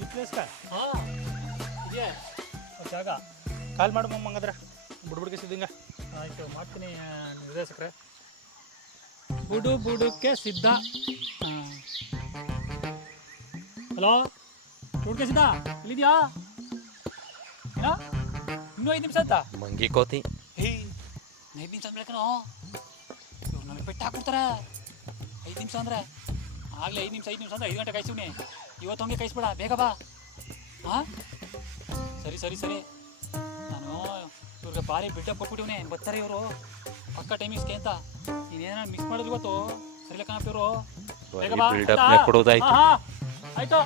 ಈ ಪ್ಲೇಸ್ಗ ಇದೆ ಜಾಗ ಕಾಲ್ ಮಾಡು ಹಂಗಂದ್ರೆ ಬುಡ್ಬುಡ್ಗೆ ಸಿದ್ದಂಗ. ಆಯಿತು ಮಾಡ್ತೀನಿ ನಿರ್ದೇಶಕರೇ. ಬುಡುಕ್ಕೆ ಸಿದ್ಧ. ಹಲೋ ಬುಡುಕ್ಕೆ ಸಿದ್ಧ ಇಲ್ಲಿದ್ಯಾ? ಇನ್ನೂ 5 ನಿಮಿಷ ಅಂತ ಮಂಗಿ ಕೋತಿ. 5 ನಿಮಿಷ ಅಂದ್ಬೇಕನೋ ಇವ್ರು ನನಗೆ ಬೆಟ್ಟ ಹಾಕ್ಬಿಡ್ತಾರೆ. 5 ನಿಮಿಷ ಅಂದರೆ ಆಗಲೇ 5 ನಿಮಿಷ ಅಂದರೆ 5 ಗಂಟೆ ಕಾಯಿಸಿವ್ನಿ. ಇವತ್ತು ಹಂಗೆ ಕಾಯಿಸ್ಬೇಡ, ಬೇಗ ಬಾ. ಹಾಂ ಸರಿ ನಾನು ಇವ್ರಿಗೆ ಭಾರಿ ಬಿಲ್ಡಪ್ ಕೊಟ್ಬಿಟ್ಟಿವ್ನಿ. ಬರ್ತಾರೆ ಇವರು ಪಕ್ಕ ಟೈಮಿಂಗ್ಸ್ಗೆ ಅಂತ. ನೀನೇನ ಮಿಸ್ ಮಾಡೋದು ಇವತ್ತು ಸರಿ ಲೆಕ್ಕನಪ್ಪ ಇವರು. ಬೇಗ ಬಾ. ಕೊಡೋದಾಯ್ತು. ಆಯಿತು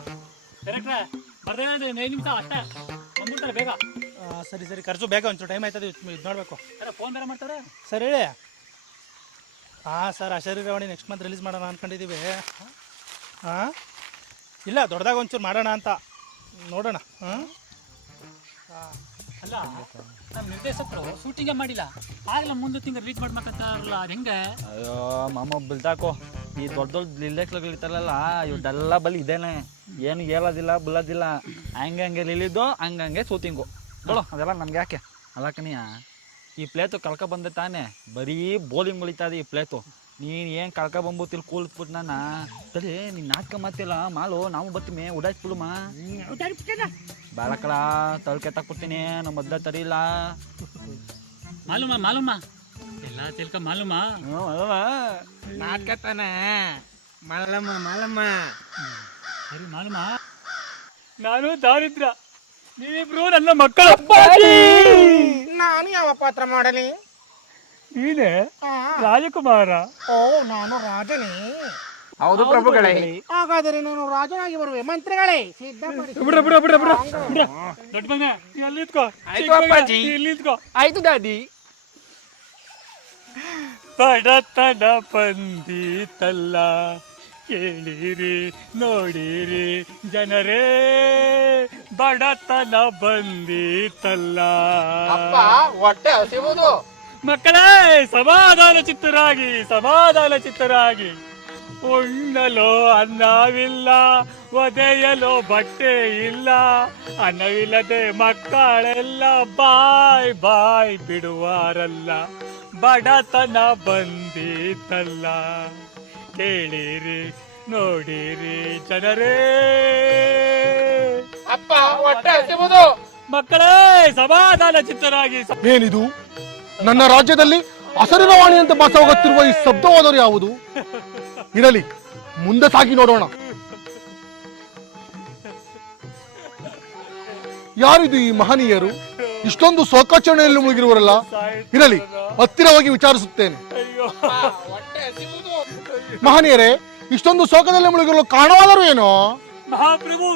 ಡೈರೆಕ್ಟ್ರೆ ಬರ್ದೇ 5 ನಿಮಿಷ ಅಷ್ಟೇ ಬಂದ್ಬಿಡ್ತಾರೆ ಬೇಗ. ಸರಿ ಖರ್ಚು ಬೇಗ ಒಂಚೂರು ಟೈಮ್ ಆಯ್ತದೆ ಇದು ನೋಡಬೇಕು. ಫೋನ್ ಬೇರೆ ಮಾಡ್ತಾರೆ. ಸರ್ ಹೇಳಿ. ಹಾಂ ಸರ್ ಅಶರೀರವಾಣಿ ನೆಕ್ಸ್ಟ್ ಮಂತ್ ರಿಲೀಸ್ ಮಾಡೋಣ ಅಂದ್ಕೊಂಡಿದ್ದೀವಿ. ಹಾಂ ಇಲ್ಲ ದೊಡ್ಡದಾಗ ಒಂಚೂರು ಮಾಡೋಣ ಅಂತ ನೋಡೋಣ. ಅಲ್ಲ ನಮ್ಮ ನಿರ್ದೇಶಕರು ಶೂಟಿಂಗೇ ಮಾಡಿಲ್ಲ, ಆಗಲ್ಲ ಮುಂದೆ ತಿಂಗಳು ರಿಲೀಸ್ ಮಾಡ್ಬೇಕಂತಾರಲ್ಲ, ಅದು ಹೆಂಗೆ? ಅಯ್ಯೋ ಮಾಮ ಬಿಲ್ದಾಕೋ, ಈ ದೊಡ್ಡ ನಿರ್ದೇಶಕಗಳಿರ್ತಾರಲ್ಲ ಇವ್ರದ್ದೆಲ್ಲ ಬಲಿ ಇದೇನೆ. ಏನು ಹೇಳೋದಿಲ್ಲ ಬಿಲ್ಲೋದಿಲ್ಲ, ಹಂಗೆ ರಿಲೀಸು ಹಂಗೆ ಶೂಟಿಂಗು बोलो ಅದೆಲ್ಲ ನಮ್ಗೆ ಯಾಕೆ. ಅಲ್ಲ ಕಣಿಯ, ಈ ಪ್ಲೇತು ಕಳ್ಕ ಬಂದೆ ತಾನೆ, ಬರೀ ಬೋಲಿಂಗ್ ಉಳಿತದೆ ಈ ಪ್ಲೇತು. ನೀನು ಏನು ಕಳ್ಕ ಬಂಬುತ್ತಿಲ್ಲ ಕೂಲ್ಸ್ಬಿಟ್ಟು ನಾನು ಸರಿ ನೀನು ನಾಟಕ ಮಾತಿಲ್ಲ ಮಾಲು, ನಾವು ಬರ್ತೀವಿ ಉಡಾಯಿಸ್ಬಿಡುಮ. ಬಾಳಕಳ ತಳ್ಕೆ ತಕ್ಬಿಡ್ತೀನಿ, ನಮ್ಮ ಮೊದ್ಲ ತರಿಲ್ಲ. ಮಾಲೂಮ ಎಲ್ಲ ತಿಳ್ಕ ಮಾಲೂಮ. ನಾಟಕ ತಾನೆ ಮಾಲಮ್ಮ. ಸರಿ ಮಾಲೂಮ, ನಾನು ದಾರಿದ್ರ, ನೀವಿಬ್ರು ನನ್ನ ಮಕ್ಕಳ. ನಾನು ಯಾವ ಪಾತ್ರ ಮಾಡಲಿ? ನೀನೇ ರಾಜಕುಮಾರ. ಓ ನಾನು ರಾಜನೇ. ಹೌದು ಪ್ರಭುಗಳೇ. ಹಾಗಾದರೆ ನಾನು ರಾಜನಾಗಿ ಬರುವೆ. ಮಂತ್ರಿಗಳೇ ಸಿದ್ಧಪಡಿಸಿ. ದೊಡ್ಡ ಮಗ ಎಲ್ಲಿದ್ಕೋ. ಆಯ್ತು ಅಪ್ಪಾಜಿ, ಎಲ್ಲಿದ್ಕೋ. ಆಯ್ತು ದಾದಿ. ಬಡತನ ಬಂದಿತಲ್ಲ, ಕೇಳಿರಿ ನೋಡಿರಿ ಜನರೇ, ಬಡತನ ಬಂದಿತಲ್ಲ. ಹೊಟ್ಟೆ ಹಸಿವುದು. ಮಕ್ಕಳೇ ಸಮಾಧಾನ ಚಿತ್ತರಾಗಿ ಉಣ್ಣಲು ಅನ್ನವಿಲ್ಲ, ಒದೆಯಲು ಬಟ್ಟೆ ಇಲ್ಲ, ಅನ್ನವಿಲ್ಲದೆ ಮಕ್ಕಳೆಲ್ಲ ಬಾಯ್ ಬಿಡುವಾರಲ್ಲ. ಬಡತನ ಬಂದಿತಲ್ಲ, ಕೇಳಿರಿ ನೋಡಿರಿ ಜನರೇ. ಅಪ್ಪ ಹೊಟ್ಟೆ ಹಸಿವುದು. ಮಕ್ಕಳೇ ಸಮಾಧಾನ ಚಿತ್ತರಾಗಿ. ಏನಿದು? ನನ್ನ ರಾಜ್ಯದಲ್ಲಿ ಅಸರಿರವಾಣಿ ಅಂತ ಭಾಸವಾಗುತ್ತಿರುವ ಈ ಶಬ್ದವಾದರೂ ಯಾವುದು? ಇರಲಿ, ಮುಂದೆ ಸಾಗಿ ನೋಡೋಣ. ಯಾರಿದು ಈ ಮಹನೀಯರು? ಇಷ್ಟೊಂದು ಶೋಕಾಚರಣೆಯಲ್ಲಿ ಮುಳುಗಿರುವರಲ್ಲ. ಇರಲಿ, ಹತ್ತಿರವಾಗಿ ವಿಚಾರಿಸುತ್ತೇನೆ. ಮಹನೀಯರೇ, ಇಷ್ಟೊಂದು ಶೋಕದಲ್ಲಿ ಮುಳುಗಿರಲು ಕಾರಣವಾದರೂ ಏನೋ? ಮಹಾಪ್ರಭು,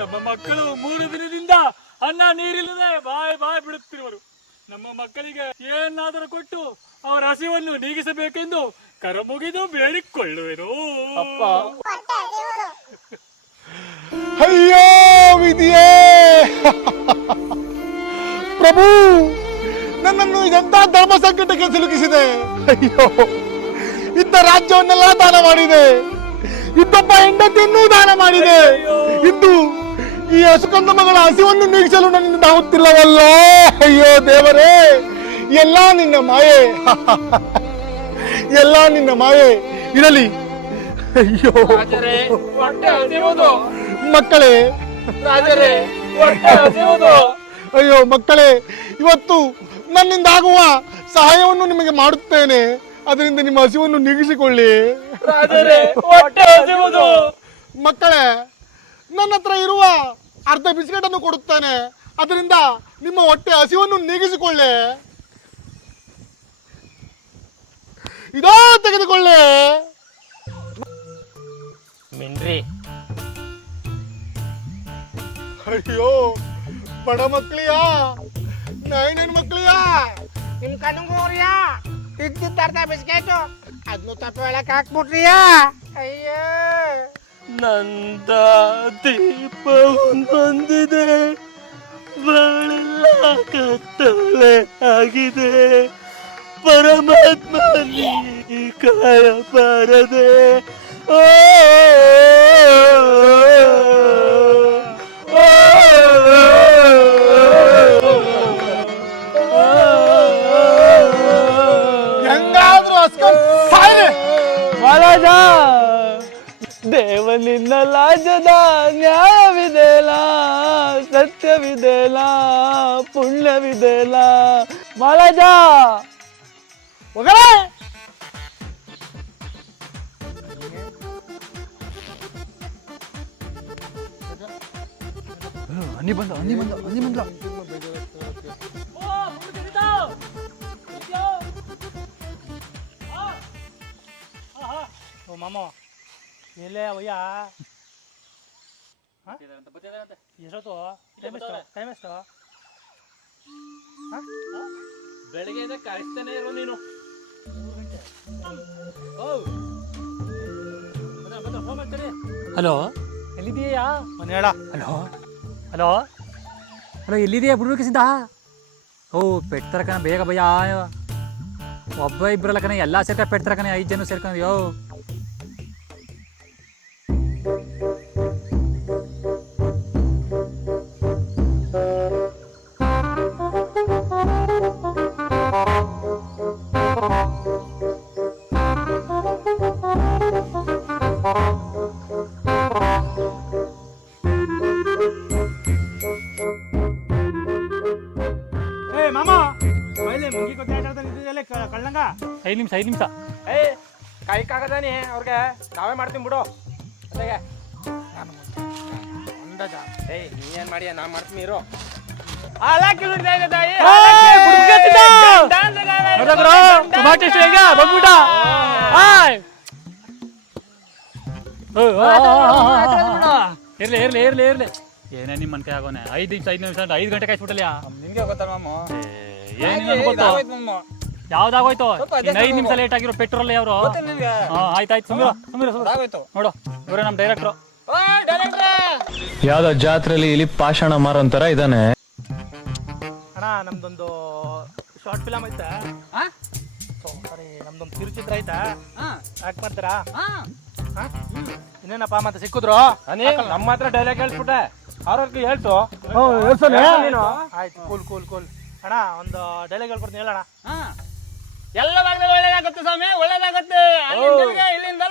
ನಮ್ಮ ಮಕ್ಕಳು 3 ದಿನದಿಂದ ಅನ್ನ ನೀರಿಲ್ಲದೆ ಬಾಯ್ ಬಿಡುತ್ತಿರುವರು. ನಮ್ಮ ಮಕ್ಕಳಿಗೆ ಏನಾದರೂ ಕೊಟ್ಟು ಅವರ ಹಸಿವನ್ನು ನೀಗಿಸಬೇಕೆಂದು ಕರಮುಗಿದು ಬೇಡಿಕೊಳ್ಳುವೆನು. ಅಯ್ಯೋ ವಿಧಿಯೇ! ಪ್ರಭು, ನನ್ನನ್ನು ಇದೆಂತ ಧರ್ಮ ಸಂಕಟಕ್ಕೆ ಸಿಲುಕಿಸಿದೆ. ಅಯ್ಯೋ, ಇದ್ದ ರಾಜ್ಯವನ್ನೆಲ್ಲ ದಾನ ಮಾಡಿದೆ, ಇದ್ದೊಬ್ಬ ಹೆಂಡತಿಯನ್ನೂ ದಾನ ಮಾಡಿದೆ, ಇದ್ದು ಈ ಹಸುಕಂದ ಮಗಳ ಹಸಿವನ್ನು ನೀಗಿಸಲು ನನ್ನಿಂದ ಆಗುತ್ತಿಲ್ಲವಲ್ಲೋ. ಅಯ್ಯೋ ದೇವರೇ, ಎಲ್ಲ ನಿನ್ನ ಮಾಯೆ, ಎಲ್ಲ ನಿನ್ನ ಮಾಯೆ. ಇರಲಿ. ಅಯ್ಯೋ ಮಕ್ಕಳೇ, ಅಯ್ಯೋ ಮಕ್ಕಳೇ, ಇವತ್ತು ನನ್ನಿಂದ ಆಗುವ ಸಹಾಯವನ್ನು ನಿಮಗೆ ಮಾಡುತ್ತೇನೆ. ಅದರಿಂದ ನಿಮ್ಮ ಹಸಿವನ್ನು ನೀಗಿಸಿಕೊಳ್ಳಿ. ಮಕ್ಕಳೇ, ನನ್ನ ಹತ್ರ ಇರುವ ಅರ್ಧ ಬಿಸ್ಕೆಟ್ ಅನ್ನು ಕೊಡುತ್ತೇನೆ. ಅದರಿಂದ ನಿಮ್ಮ ಹೊಟ್ಟೆ ಹಸಿವನ್ನು ನೀಗಿಸಿಕೊಳ್ಳಿ. ಇದೋ ತೆಗೆದುಕೊಳ್ಳಿ. ಮಿನ್ರಿ. ಅಯ್ಯೋ ಬಡ ಮಕ್ಕಳಿಯಾ, ನೈನೇನ್ ಮಕ್ಕಳಿಯಾ, ನಿಮ್ ಕಣ್ಣಂಗೋರಿಯಾ ಇದ್ದಿದ್ದ ಅರ್ಧ ಬಿಸ್ಕೆಟು ಅದನ್ನು ತಪ್ಪು ಹೇಳಕ್ ಹಾಕ್ಬಿಟ್ರಿಯಾ? ಅಯ್ಯೋ, ನಂದ ದೀಪ ಹೊಂದಿದೆ, ಬಾಳೆಲ್ಲ ಕತ್ತಲೆ ಆಗಿದೆ. ಪರಮಾತ್ಮ ನೀ ಕಾಯಬಾರದೆ. ನ್ಯಾಯವಿದೆಲ್ಲ ಸತ್ಯವಿದೆಲ್ಲ ಪುಣ್ಯವಿದೆಲ್ಲ ಮಲಜ ಹೋಗಲೇ ಹನಿ ಬಂದ ಓ ಮಾಮ ಎಲ್ಲೇ ಅವಯ್ಯ ಎಷ್ಟೊತ್ತು ಟೈಮ್ ಎಷ್ಟು ಬೆಳಿಗ್ಗೆ ಕಾಯಿಸ್ತಾನೆ ಇರೋ ನೀನು ಹಲೋ ಎಲ್ಲಿದೆಯಾ ಮನೆ ಹೇಳ ಹಲೋ ಹಲೋ ಹಲೋ ಎಲ್ಲಿದೆಯಾ ಬಿಡ್ಬೇಕು ಸಿದ್ಧ ಓ ಪೆಟ್ತರ ಕಣ ಬೇಗ ಭಯ ಒಬ್ಬ ಇಬ್ಬರಲ್ಲ ಕಣ ಎಲ್ಲ ಸೇರ್ಕೊಂಡು ಪೆಟ್ತರ ಕಣ 5 ಜನ ಸೇರ್ಕೊಂಡು ಯೋ ಏ ಮಾಮ ಬೈಲೆ ಮುಂಗಿ ಕೊತ್ತೆ ಆಟಾಡ್ತಾ ನಿಂತಿದ್ದಲ್ಲೇ ಕಳ್ಳಂಗ 5 ನಿಮಿಷ ಏಯ್ ಕೈ ಕಾಗದಾನಿ ಅವ್ರಿಗೆ ನಾವೇ ಮಾಡ್ತೀನಿ ಬಿಡು ಅದಾಗೆ ಅಂದಾಜ ಏಯ್ ನೀನೇನ್ ಮಾಡಿಯ ನಾ ಮಾಡ್ತೀನಿ ಇರು ಇರ್ಲಿ ಏನೇ ನಿಮ್ಮ ಮನ್ ಕೈ ಆಗೋನೆ 5 ನಿಮಿಷ 5 ಗಂಟೆ ಕಾಯಿಸ್ಬಿಟ್ಟಲ್ಲ ನಿಮ್ಗೆ ಗೊತ್ತಲ್ಲ ಮಾಮ ಏನಿಲ್ಲ ಗೊತ್ತು ಯಾವ್ದಾಗೋಯ್ತು 5 ನಿಮಿಷ ಲೇಟ್ ಆಗಿರೋ ಪೆಟ್ರೋಲ್ ಅವರು ಆಯ್ತಾಯ್ತು ಸುಮ್ಮಿರು ನೋಡು ಇವರೇ ನಮ್ಮ ಡೈರೆಕ್ಟ್ರು ಯಾವ್ದೋ ಜಾತ್ರೆಲಿ ಇಲ್ಲಿ ಪಾಷಾಣ ಮಾರೋಂತರ ಇದಾನೆ. ಅಣ್ಣ ನಮ್ದೊಂದು ಶಾರ್ಟ್ ಫಿಲಮ್ ಐತೆ ಸಾರಿ ನಮ್ದೊಂದು ಕಿರುಚಿತ್ರ ಐತೆ ಯಾಕೆ ಮಾಡ್ತೀರಾ ಇನ್ನೇನಪ್ಪ ಮತ್ತೆ ಸಿಕ್ಕಿದ್ರು ನಮ್ಮ ಹತ್ರ ಡೈಲಾಗ್ ಹೇಳ್ಸ್ಬಿಟ್ಟೆ ಅವ್ರಿಗೆ ಹೇಳ್ಸು ನೀನು ಆಯ್ತು ಕೂಲ್ ಅಣ್ಣ ಒಂದು ಡೈಲಾಗ್ ಹೇಳ್ಕೊಡ್ತೀನಿ ಹೇಳೋಣ ಎಲ್ಲ ಭಾಗದಲ್ಲಿ ಒಳ್ಳೇದಾಗುತ್ತೆ ಸ್ವಾಮಿ ಒಳ್ಳೇದಾಗುತ್ತೆ ಇಲ್ಲಿಂದ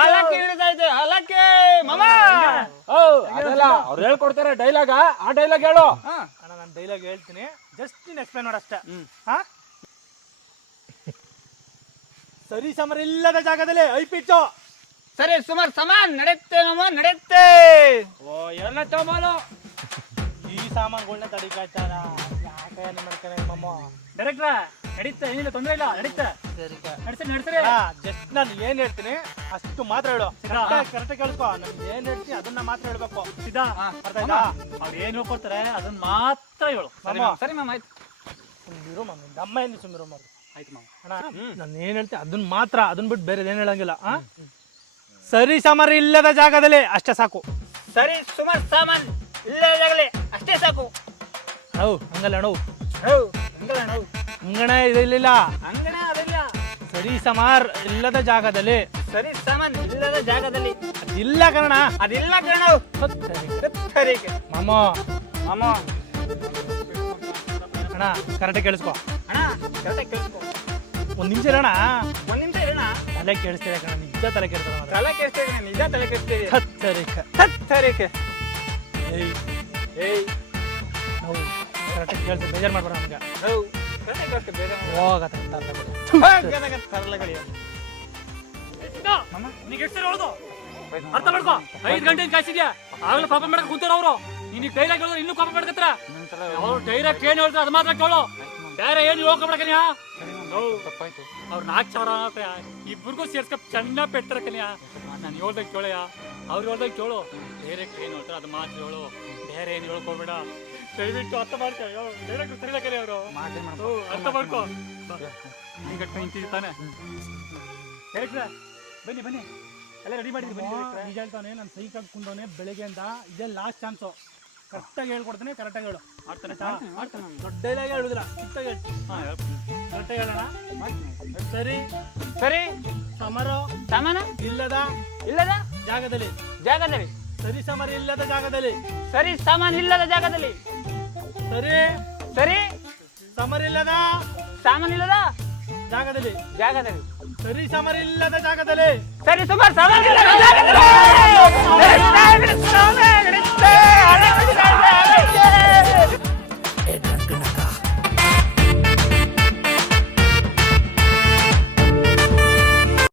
ಹಲಕ್ಕೆ ಹಿಡಿದೈತೆ ಹಲಕ್ಕೆ ಮಮ ಅದೆಲ್ಲ ಅವ್ರು ಹೇಳ್ಕೊಡ್ತಾರೆ ಡೈಲಾಗ ಆ ಡೈಲಾಗ್ ಹೇಳು ಅಣ್ಣ ನಾನು ಡೈಲಾಗ್ ಹೇಳ್ತೀನಿ ಜಸ್ಟ್ ನೀನು ಎಕ್ಸ್ಪ್ಲೈನ್ ಮಾಡಷ್ಟೇ ಹಾ ಸರಿ ಸಮರ ಇಲ್ಲದ ಜಾಗದಲ್ಲಿ ಐಪಿಚ್ಚು ಸರಿ ಸುಮಾರು ಸಮಾನ್ ನಡೆಯುತ್ತೆ ಮಮ್ಮ ನಡೆಯುತ್ತೆ ಓ ಎಲ್ಲ ತಗೊಂಬಾಲು ಈ ಸಾಮಾನುಗಳನ್ನ ತಡಿಕಾಯ್ತಾರ ಯಾಕೆ ನಿಮ್ಮ ಕಡೆ ಮಮ್ಮ ಡೈರೆಕ್ಟ್ರ ನಡೀತಾ ಏನಿಲ್ಲ ತೊಂದರೆ ಇಲ್ಲ ನಡೀತಾ ನಡ್ಸರಿ ಜಸ್ಟ್ ನಾನು ಏನ್ ಹೇಳ್ತೀನಿ ಅಷ್ಟು ಮಾತ್ರ ಹೇಳು ಕರೆಕ್ಟ್ ಕೇಳ್ಕೊ ನನ್ಗೆ ಏನ್ ಹೇಳ್ತೀನಿ ಅದನ್ನ ಮಾತ್ರ ಹೇಳ್ಬೇಕು ಸಿದ್ಧಾ ಅರ್ಥ ಆಯ್ತಾ ಅವ್ರು ಏನ್ ಹೇಳ್ಕೊಡ್ತಾರೆ ಅದನ್ನ ಮಾತ್ರ ಹೇಳು ಸರಿ ಮ್ಯಾಮ್ ಆಯ್ತು ಸುಮ್ಮಿರು ಮಮ್ಮ ಅಮ್ಮ ಏನು ಸುಮ್ಮಿರು ಮಮ್ಮ ಆಯ್ತು ಮಾಮ ಅಣ್ಣ ನಾನು ಏನ್ ಹೇಳ್ತೀನಿ ಅದನ್ನ ಮಾತ್ರ ಅದನ್ನ ಬಿಟ್ಟು ಬೇರೆ ಏನ್ ಹೇಳಂಗಿಲ್ಲ ಸರಿ ಸಮರ ಇಲ್ಲದ ಜಾಗದಲ್ಲಿ ಅಷ್ಟೇ ಸಾಕು ಸರಿ ಸುಮಾರು ಸಾಮಾನ್ ಇಲ್ಲದಾಗಲಿ ಅಷ್ಟೇ ಸಾಕು ಹೌ ಹಂಗಲ್ಲ ಅಣ್ಣ ಅಂಗಣ ಇದಿಲ್ಲ ಅಂಗಣ ಅದಲ್ಲ ಸರಿ ಸಮಾರ್ ಇಲ್ಲದ ಜಾಗದಲ್ಲಿ ಸರಿ ಸಾಮಾನ್ ಇಲ್ಲದ ಜಾಗದಲ್ಲಿ ಅದಿಲ್ಲ ಕಣ ಅದಿಲ್ಲ ಕಣ ಸರಿಗೆ ಮಾಮ ಮಾಮ ಅಣ್ಣ ಕರೆಕ್ಟ್ ಕೇಳಿಸ್ಕೊ ಅಣ್ಣ ಕರೆಕ್ಟಾಗಿ ಕೇಳಿಸ್ಕೊ ಒಂದ್ ನಿಮಿಷ ಇರೋಣ ಒಂದ್ ನಿಮಿಷ ಇರೋಣ ತಲೆ ಕೇಳಿಸ್ತೀರ ಕಣ ನಿಜ ತಲೆ ಕೇಳ್ತಾರ ತಲೆ ಕೇಳಿಸ್ತೀವಿ ನಿಜ ತಲೆ ಕೇಳಿಸ್ತೀವಿ ಸರಿಗೆ ಏಯ್ ಏಯ್ ನಾವು ಕರೆಕ್ಟಾಗಿ ಕೇಳಿಸಿ ಬೇಜಾರು ಮಾಡ್ಬೇಡ ನಮ್ಗೆ ಹೌದು ಕರೆಕ್ಟಾಗಿ ಕೇಳಿಸ್ತೀವಿ ಬೇರೆ ಹೋಗತ್ತೆ ತರಲೆಗಳು ನೀನು ಎಷ್ಟು ಹೇಳೋದು ಅರ್ಥ ಮಾಡ್ಕೋ 5 ಗಂಟೆ ಕಾಯಿಸಿದ್ಯಾ ಆಗಲೂ ಪಾಪ ಮಾಡಕ್ ಕೂತಾರ ಅವರು ನೀನು ಡೈಲಾಗ್ ಹೇಳಿದ್ರೆ ಇನ್ನೂ ಪಾಪ ಮಾಡ್ಕತ್ರ ಅವ್ರು ಡೈರೆಕ್ಟ್ ಏನ್ ಹೇಳ್ತಾರೆ ಅದು ಮಾತ್ರ ಕೇಳು ಬೇರೆ ಏನು ಹೋಗ್ಕೊಬಿಡಕನ್ಯಾ ತಪ್ಪಾಯ್ತು ಅವ್ರು 4,000 ಇಬ್ಬರಿಗೂ ಸೇರ್ಸ್ಕ ಚೆನ್ನಾಗಿ ಪೆಟ್ಟಾರ ಕನ್ಯಾ ನಾನು ಹೇಳ್ದಾಗ ಕೇಳಯ್ಯ ಅವ್ರು ಹೇಳ್ದಾಗ ಕೇಳು ಡೈರೆಕ್ಟ್ ಏನು ಹೇಳ್ತಾರೆ ಅದು ಮಾತ್ರ ಹೇಳು ಬೇರೆ ಏನು ಹೇಳ್ಕೊಡ್ಬೇಡ ದಯವಿಟ್ಟು ಅರ್ಥ ಮಾಡ್ತೇವೆ ಡೈರೆಕ್ಟ್ ಸರಿಲ್ಲ ಕಲಿ ಅವರು ಅರ್ಥ ಮಾಡ್ಕೋ ಈಗ ನಿಂತಿದ್ದು ತಾನೆ ಡೈರೆಕ್ಟ್ರ ಬನ್ನಿ ಎಲ್ಲ ರೆಡಿ ಮಾಡಿದ್ರಿ ಬನ್ನಿ ನಿಜ ಹೇಳ್ತಾನೆ ನಾನು ಸೈಕ್ ಹಾಕೊಂಡವನೆ ಬೆಳಗ್ಗೆ ಅಂತ ಇದೇ ಲಾಸ್ಟ್ ಚಾನ್ಸು ಕರೆಕ್ಟಾಗಿ ಹೇಳ್ಕೊಡ್ತೀನಿ ಕರೆಕ್ಟಾಗಿ ಹೇಳು ಮಾಡ್ತಾನೆ ದೊಡ್ಡ ಡೈಲಾಗ್ ಹೇಳುದಿಲ್ಲ ಚಿಕ್ಕಾಗಿ ಹೇಳ್ತೀನಿ ಕರೆಕ್ಟಾಗಿ ಹೇಳೋಣ ಸರಿ ಸಮರ ಸಾಮಾನ ಇಲ್ಲದ ಜಾಗದಲ್ಲಿ ಸರಿ ಸಮರ ಇಲ್ಲದ ಜಾಗದಲ್ಲಿ ಸರಿ ಸಾಮಾನ್ ಇಲ್ಲದ ಜಾಗದಲ್ಲಿ ಸರಿ ಸರಿ ಸಮರ ಇಲ್ಲದ ಸಾಮಾನ್ ಇಲ್ಲದ ಜಾಗದಲ್ಲಿ ಜಾಗದಲ್ಲಿ ಸರಿ ಸಮರಿಲ್ಲದ ಜಾಗದಲ್ಲಿ ಸರಿ ಸುಮಾರು